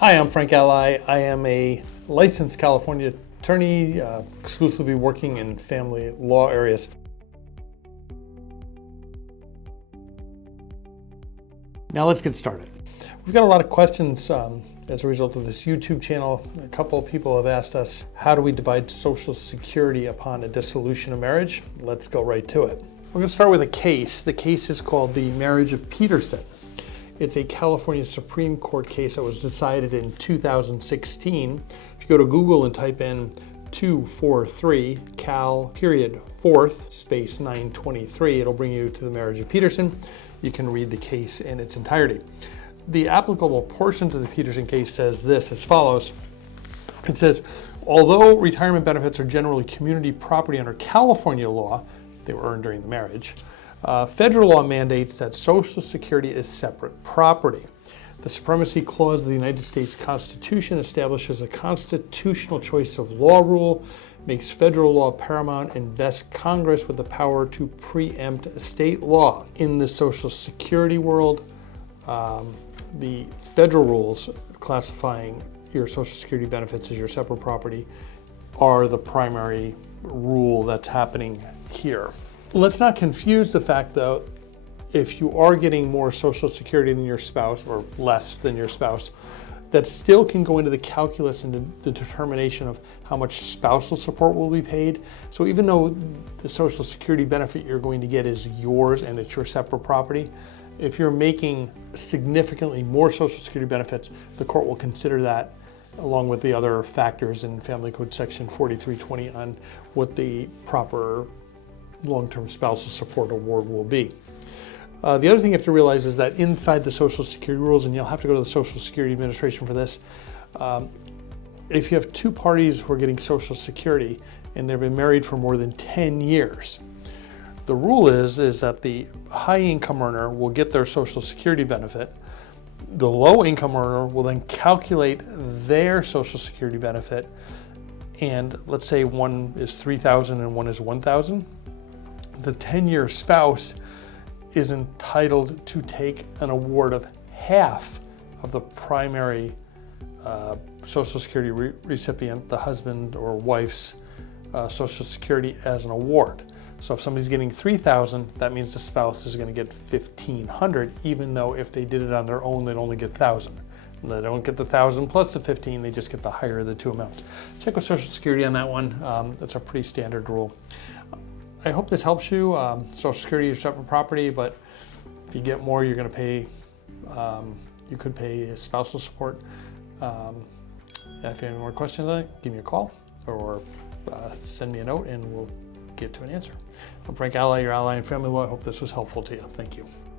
Hi, I'm Frank Ally. I am a licensed California attorney, exclusively working in family law areas. Now let's get started. We've got a lot of questions as a result of this YouTube channel. A couple of people have asked us, how do we divide Social Security upon a dissolution of marriage? Let's go right to it. We're going to start with a case. The case is called the Marriage of Peterson. It's a California Supreme Court case that was decided in 2016. If you go to Google and type in 243 Cal period 4th space 923, it'll bring you to the Marriage of Peterson. You can read the case in its entirety. The applicable portions of the Peterson case says this as follows. It says, although retirement benefits are generally community property under California law, they were earned during the marriage, federal law mandates that Social Security is separate property. The Supremacy Clause of the United States Constitution establishes a constitutional choice of law rule, makes federal law paramount, and vests Congress with the power to preempt state law. In the Social Security world, the federal rules classifying your Social Security benefits as your separate property are the primary rule that's happening here. Let's not confuse the fact, though, if you are getting more Social Security than your spouse or less than your spouse, that still can go into the calculus and the determination of how much spousal support will be paid. So even though the Social Security benefit you're going to get is yours and it's your separate property, if you're making significantly more Social Security benefits, the court will consider that along with the other factors in Family Code Section 4320 on what the proper long-term spousal support award will be. The other thing you have to realize is that inside the Social Security rules, and you'll have to go to the Social Security Administration for this, if you have two parties who are getting Social Security and they've been married for more than 10 years, the rule is that the high income earner will get their Social Security benefit. The low income earner will then calculate their Social Security benefit, and let's say one is $3,000 and one is $1,000. The 10-year spouse is entitled to take an award of half of the primary Social Security recipient, the husband or wife's Social Security, as an award. So if somebody's getting $3,000, that means the spouse is going to get $1,500, even though if they did it on their own, they'd only get $1,000. They don't get the $1,000 plus the $1,500, they just get the higher of the two amounts. Check with Social Security on that one. That's a pretty standard rule. I hope this helps you. Social Security is separate property, but if you get more, you're going to pay, you could pay spousal support. If you have any more questions on it, give me a call or send me a note and we'll get to an answer. I'm Frank Ally, your ally in family law. I hope this was helpful to you. Thank you.